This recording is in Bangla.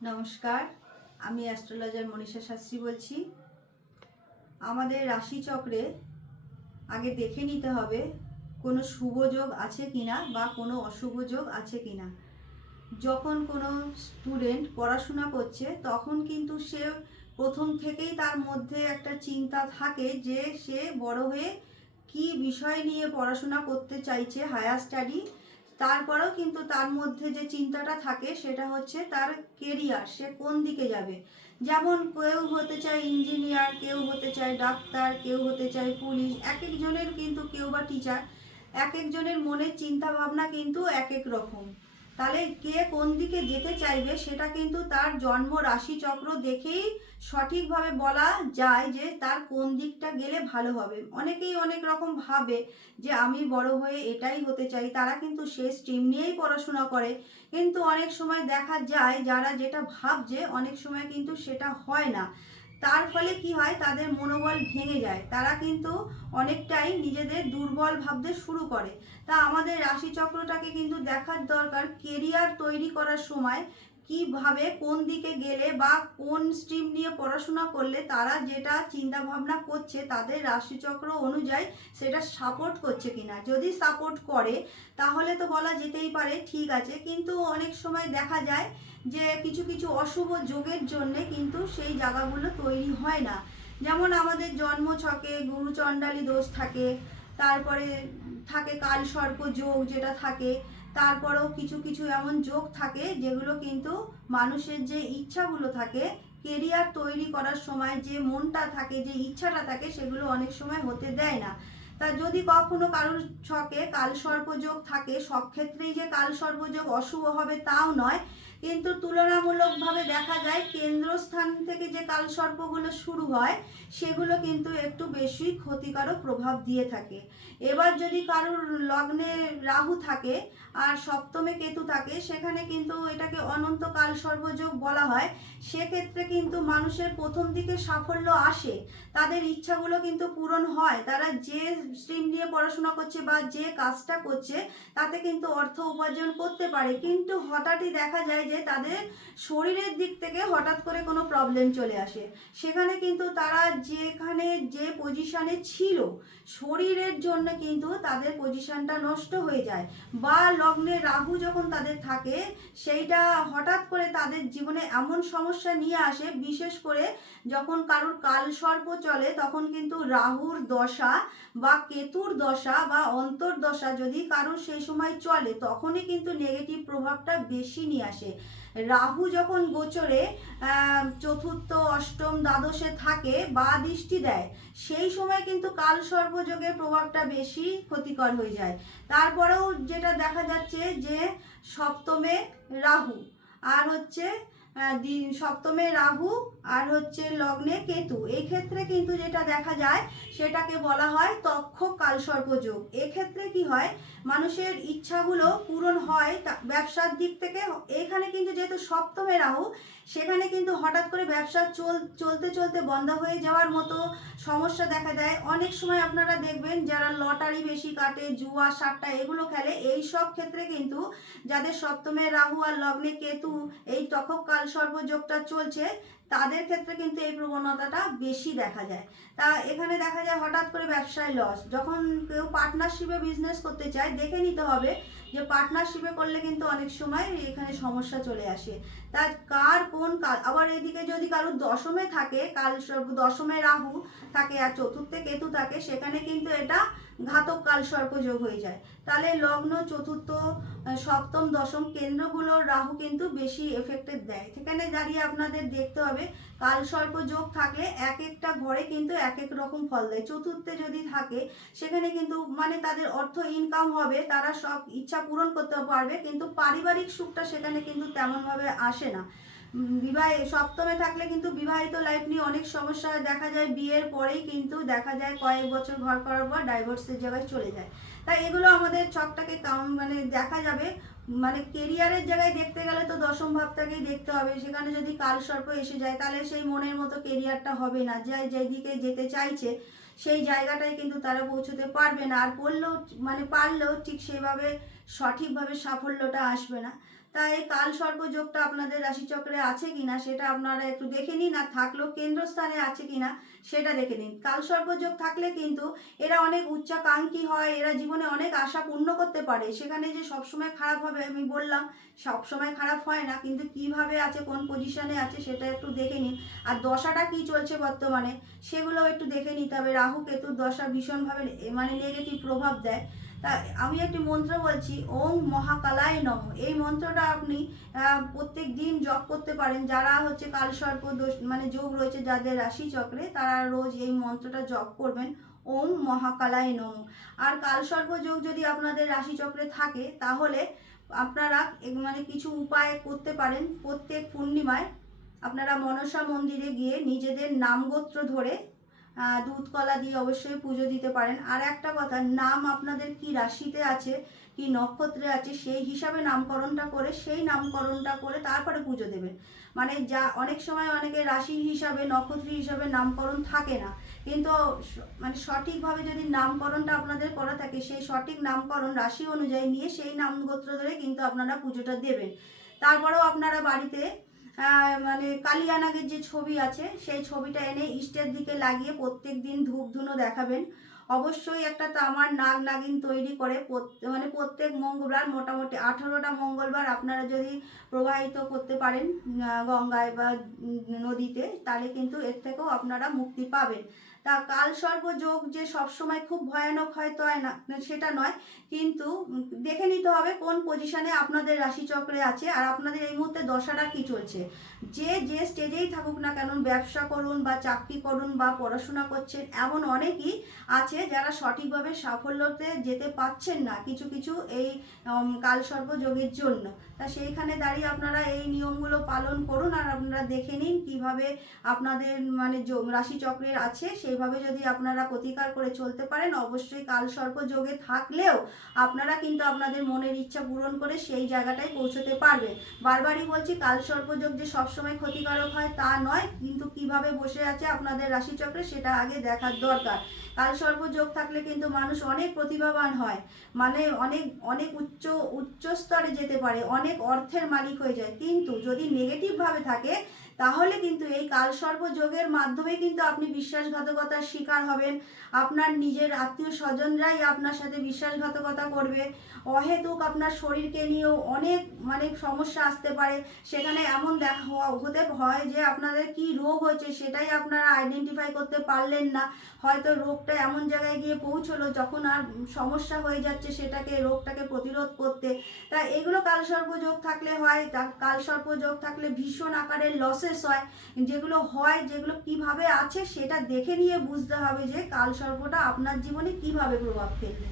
নমস্কার, আমি অ্যাস্ট্রোলজার মনীষা শাস্ত্রী বলছি। আমাদের রাশিচক্রে আগে দেখে নিতে হবে কোনো শুভ যোগ আছে কিনা বা কোনো অশুভ যোগ আছে কিনা। যখন কোনো স্টুডেন্ট পড়াশোনা করছে তখন কিন্তু সে প্রথম থেকেই তার মধ্যে একটা চিন্তা থাকে যে সে বড় হয়ে কি বিষয় নিয়ে পড়াশোনা করতে চাইছে, হায়ার স্টাডি। তারপরেও কিন্তু তার মধ্যে যে চিন্তাটা থাকে সেটা হচ্ছে তার কেরিয়ার, সে কোন দিকে যাবে। যেমন কেউ হতে চায় ইঞ্জিনিয়ার, কেউ হতে চায় ডাক্তার, কেউ হতে চায় পুলিশ, এক একজনের কিন্তু কেউ বা টিচার, এক একজনের মনের চিন্তা ভাবনা কিন্তু এক এক রকম। তাহলে কে কোন দিকে যেতে চাইবে সেটা কিন্তু তার জন্ম রাশি চক্র দেখেই সঠিকভাবে বলা যায় যে তার কোন দিকটা গেলে ভালো হবে। অনেকেই অনেক রকম ভাবে যে আমি বড় হয়ে এটাই হতে চাই, তারা কিন্তু সে স্ট্রিম নিয়েই পড়াশোনা করে। কিন্তু অনেক সময় দেখা যায় যারা যেটা ভাবছে অনেক সময় কিন্তু সেটা হয় না। তার ফলে কি হয়, তাদের মনোবল ভেঙে যায়, তারা কিন্তু অনেকটাই নিজেদের দুর্বল ভাবতে শুরু করে। তা আমাদের রাশিচক্রটাকে কিন্তু দেখার দরকার কেরিয়ার তৈরি করার সময় কিভাবে কোন দিকে গেলে বা কোন স্ট্রিম নিয়ে পড়াশোনা করলে তারা যেটা চিন্তা ভাবনা করছে তাদের রাশিচক্র অনুযায়ী সেটা সাপোর্ট করছে কিনা। যদি সাপোর্ট করে তাহলে তো বলা যেতেই পারে ঠিক আছে, কিন্তু অনেক সময় দেখা যায় যে কিছু কিছু অশুভ যোগের জন্যে কিন্তু সেই জায়গাগুলো তৈরি হয় না। যেমন আমাদের জন্ম ছকে গুরুচণ্ডালী দোষ থাকে, তারপরে থাকে কাল সর্প যোগ যেটা থাকে, তারপরেও কিছু কিছু এমন যোগ থাকে যেগুলো কিন্তু মানুষের যে ইচ্ছাগুলো থাকে কেরিয়ার তৈরি করার সময় যে মনটা থাকে, যে ইচ্ছাটা থাকে, সেগুলো অনেক সময় হতে দেয় না। তা যদি কখনো কারোর ছকে কাল সর্পযোগ থাকে, সব ক্ষেত্রেই যে কাল সর্পযোগ অশুভ হবে তাও নয়, কিন্তু তুলনামূলকভাবে দেখা যায় কেন্দ্রস্থান থেকে যে কালসর্পগুলো শুরু হয় সেগুলো কিন্তু একটু বেশি ক্ষতিকারক প্রভাব দিয়ে থাকে। এবার যদি কারোর লগ্নে রাহু থাকে আর সপ্তমে কেতু থাকে, সেখানে কিন্তু এটাকে অনন্ত কালসর্পযোগ বলা হয়। সেক্ষেত্রে কিন্তু মানুষের প্রথম দিকে সাফল্য আসে, তাদের ইচ্ছাগুলো কিন্তু পূরণ হয়, তারা যে স্ট্রিম নিয়ে পড়াশোনা করছে বা যে কাজটা করছে তাতে কিন্তু অর্থ উপার্জন করতে পারে। কিন্তু হঠাৎই দেখা যায় যে তাদের শরীরের দিক থেকে হঠাৎ করে কোনো প্রবলেম চলে আসে, সেখানে কিন্তু তারা যেখানে যে পজিশনে ছিল শরীরের জন্য কিন্তু তাদের পজিশনটা নষ্ট হয়ে যায়। বা লগ্নে রাহু যখন তাদের থাকে সেইটা হঠাৎ করে তাদের জীবনে এমন সমস্যা নিয়ে আসে, বিশেষ করে যখন কারোর কালসর্প চলে তখন কিন্তু রাহুর দশা বা কেতুর দশা বা অন্তর্দশা যদি কারোর সেই সময় চলে তখনই কিন্তু নেগেটিভ প্রভাবটা বেশি নিয়ে আসে। রাহু যখন গোচরে চতুর্থ অষ্টম দ্বাদশে থাকে বা দৃষ্টি দেয় সেই সময় কিন্তু কাল সর্পযোগের প্রভাবটা বেশি ক্ষতিকর হয়ে যায়। তারপরেও যেটা দেখা যাচ্ছে যে সপ্তমে রাহু আর হচ্ছে সপ্তমে রাহু আর হচ্ছে লগ্নে কেতু, এই ক্ষেত্রে কিন্তু যেটা দেখা যায় সেটাকে বলা হয় তক্ষক কালসর্পযোগ। এক্ষেত্রে কি হয়, মানুষের ইচ্ছাগুলো পূরণ হয় ব্যবসার দিক থেকে। এখানে কিন্তু যেহেতু সপ্তমে রাহু, সেখানে কিন্তু হঠাৎ করে ব্যবসা চলতে চলতে বন্ধ হয়ে যাওয়ার মতো সমস্যা দেখা দেয়। অনেক সময় আপনারা দেখবেন যারা লটারি বেশি কাটে, জুয়া সাট্টা এগুলো খেলে, এই সব ক্ষেত্রে কিন্তু যাদের সপ্তমে রাহু আর লগ্নে কেতু এই তক্ষক কালসর্পযোগটা চলছে তাদের ক্ষেত্রে কিন্তু এই প্রবণতাটা বেশি দেখা যায়। তা এখানে দেখা যায় হঠাৎ করে ব্যবসায় লস। যখন কেউ পার্টনারশিপে বিজনেস করতে চায় দেখে নিতে হবে যে পার্টনারশিপে করলে কিন্তু অনেক সময় এখানে সমস্যা চলে আসে। তা কার কোন কাল, আবার এদিকে যদি কারোর দশমে থাকে দশমে রাহু থাকে আর চতুর্থে কেতু থাকে, সেখানে কিন্তু এটা ঘাতক কালসর্পযোগ হয়ে যায়। তাহলে লগ্ন চতুর্থ সপ্তম দশম কেন্দ্রগুলোর রাহু কিন্তু বেশি এফেক্টেড দেয়। সেখানে দাঁড়িয়ে আপনাদের দেখতে হবে কালসর্প যোগ থাকলে এক একটা ঘরে কিন্তু এক এক রকম ফল দেয়। চতুর্থে যদি থাকে সেখানে কিন্তু মানে তাদের অর্থ ইনকাম হবে, তারা সব ইচ্ছা পূরণ করতে পারবে, কিন্তু পারিবারিক সুখটা সেখানে কিন্তু তেমনভাবে আসে না। বিবাহে সপ্তমে থাকলে কিন্তু বিবাহিত লাইফ নিয়ে অনেক সমস্যা দেখা যায়, বিয়ের পরেই কিন্তু দেখা যায় কয়েক বছর ঘর করার পর ডাইভোর্সের জায়গায় চলে যায়। তাই এগুলো আমাদের ছকটাকে মানে দেখা যাবে। মানে কেরিয়ারের জায়গায় দেখতে গেলে তো দশম ভাবটাকেই দেখতে হবে, সেখানে যদি কালসর্প এসে যায় তাহলে সেই মনের মতো কেরিয়ারটা হবে না, যেদিকে যেতে চাইছে সেই জায়গাটাই কিন্তু তারা পৌঁছতে পারবে না, আর পড়লেও মানে পারলেও ঠিক সেভাবে সঠিকভাবে সাফল্যটা আসবে না। তাই এই কাল সর্প যোগটা আপনাদের রাশিচক্রে আছে কিনা সেটা আপনারা একটু দেখে নিন, আর থাকলেও কেন্দ্রস্থানে আছে কিনা সেটা দেখে নিন। কাল সর্প যোগ থাকলে কিন্তু এরা অনেক উচ্চাকাঙ্ক্ষী হয়, এরা জীবনে অনেক আশা পূর্ণ করতে পারে। সেখানে যে সবসময় খারাপ হবে আমি বললাম, সবসময় খারাপ হয় না, কিন্তু কিভাবে আছে, কোন পজিশনে আছে সেটা একটু দেখে নিন। আর দশাটা কি চলছে বর্তমানে সেগুলো একটু দেখে নিতে হবে। রাহু কেতুর দশা ভীষণভাবে মানে নেগেটিভ প্রভাব দেয়। তা আমি একটি মন্ত্র বলছি, ওং মহাকালায় নমঃ। এই মন্ত্রটা আপনি প্রত্যেক দিন জপ করতে পারেন। যারা হচ্ছে কালসর্প দোষ মানে যোগ রয়েছে যাদের রাশি চক্রে, তারা রোজ এই মন্ত্রটা জপ করবেন, ওং মহাকালায় নমঃ। আর কালসর্প যোগ যদি আপনাদের রাশি চক্রে থাকে তাহলে আপনারা মানে কিছু উপায় করতে পারেন। প্রত্যেক পূর্ণিমায় আপনারা মনসা মন্দিরে গিয়ে নিজেদের নামগোত্র ধরে দুধ কলা দিয়ে অবশ্যই পুজো দিতে পারেন। আর একটা কথা, নাম আপনাদের কি রাশিতে আছে, কি নক্ষত্রে আছে, সেই হিসাবে নামকরণটা করে তারপরে পুজো দেবেন। মানে যা অনেক সময় অনেকে রাশি হিসাবে নক্ষত্র হিসাবে নামকরণ থাকে না, কিন্তু মানে সঠিকভাবে যদি নামকরণটা আপনাদের করা থাকে, সেই সঠিক নামকরণ রাশি অনুযায়ী নিয়ে সেই নামগোত্র ধরে কিন্তু আপনারা পুজোটা দেবেন। তারপরেও আপনারা বাড়িতে মানে কালিয়ানাগের যে ছবি আছে সেই ছবিটা এনে ইষ্টের দিকে লাগিয়ে প্রত্যেক দিন ধূপ ধুনো দেখাবেন। অবশ্যই একটা তামার নাগ নাগিন তৈরি করে মানে প্রত্যেক মঙ্গলবার, মোটামুটি 18টা মঙ্গলবার আপনারা যদি প্রবাহিত করতে পারেন গঙ্গায় বা নদীতে, তাহলে কিন্তু এর থেকেও আপনারা মুক্তি পাবেন। তা কালসর্প যোগ যে সবসময় খুব ভয়ানক হয়তো হয় না সেটা নয়, কিন্তু দেখে নিতে হবে কোন পজিশনে আপনাদের রাশিচক্রে আছে আর আপনাদের এই মুহূর্তে দশাটা কি চলছে। যে স্টেজেই থাকুক না কেন, ব্যবসা করুন বা চাকরি করুন বা পড়াশোনা করছেন, এমন অনেকই আছে যারা সঠিকভাবে সাফল্যতে যেতে পারছেন না কিছু এই কালসর্প যোগের জন্য। তা সেইখানে দাঁড়িয়ে আপনারা এই নিয়মগুলো পালন করুন, আর আপনারা দেখে নিন কিভাবে আপনাদের মানে রাশিচক্রের আছে, সেইভাবে যদি আপনারা প্রতিকার করে চলতে পারেন, অবশ্যই কালসর্প যোগে থাকলেও আপনারা কিন্তু আপনাদের মনের ইচ্ছা পূরণ করে সেই জায়গাটায় পৌঁছতে পারবেন। বারবারই বলছি, কালসর্প যোগ যে সবসময় ক্ষতিকারক হয় তা নয়, কিন্তু কিভাবে বসে আছে আপনাদের রাশিচক্রে সেটা আগে দেখার দরকার। কালসর্প যোগ থাকলে কিন্তু মানুষ অনেক প্রতিভাবান হয়, মানে অনেক উচ্চ স্তরে যেতে পারে, অনেক অর্থের মালিক হয়ে যায়। কিন্তু যদি নেগেটিভভাবে থাকে তাহলে কিন্তু এই কালসর্প যোগের মাধ্যমে কিন্তু আপনি বিশ্বাসঘাতকতার শিকার হবেন। আপনার নিজের আত্মীয় স্বজনরাই আপনার সাথে বিশ্বাসঘাতকতা করবে। অহেতুক আপনার শরীরকে নিয়েও অনেক মানে সমস্যা আসতে পারে। সেখানে এমন হতে হয় যে আপনাদের কি রোগ হয়েছে সেটাই আপনারা আইডেন্টিফাই করতে পারলেন না। হয়তো রোগটা এমন জায়গায় গিয়ে পৌঁছলো যখন আর সমস্যা হয়ে যাচ্ছে রোগটাকে প্রতিরোধ করতে। তা এগুলো কালসর্প যোগ থাকলে হয়। কালসর্প যোগ থাকলে ভীষণ আকারের লসেস হয়, যেগুলো কিভাবে আছে সেটা দেখে নিয়ে বুঝতে হবে যে কালসর্পটা আপনার জীবনে কিভাবে প্রভাব ফেলবে।